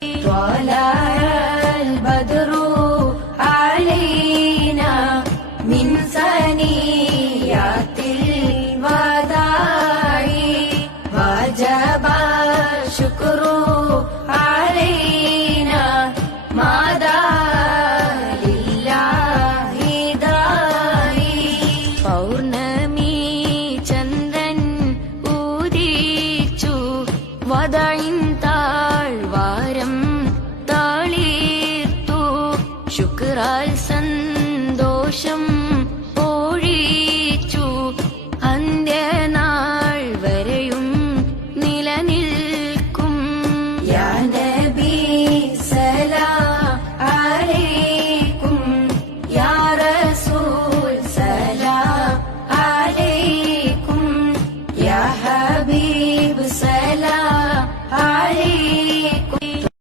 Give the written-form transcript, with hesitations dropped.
طلع البدر علينا من ثنيات الوداع وجب الشكر علينا ماذا لله داعي പൗർണമി ചന്ദ്രൻ ഉദിച്ചു വദഇൻ താഴ്വാരം താളിർത്തു ശുക്രാൽ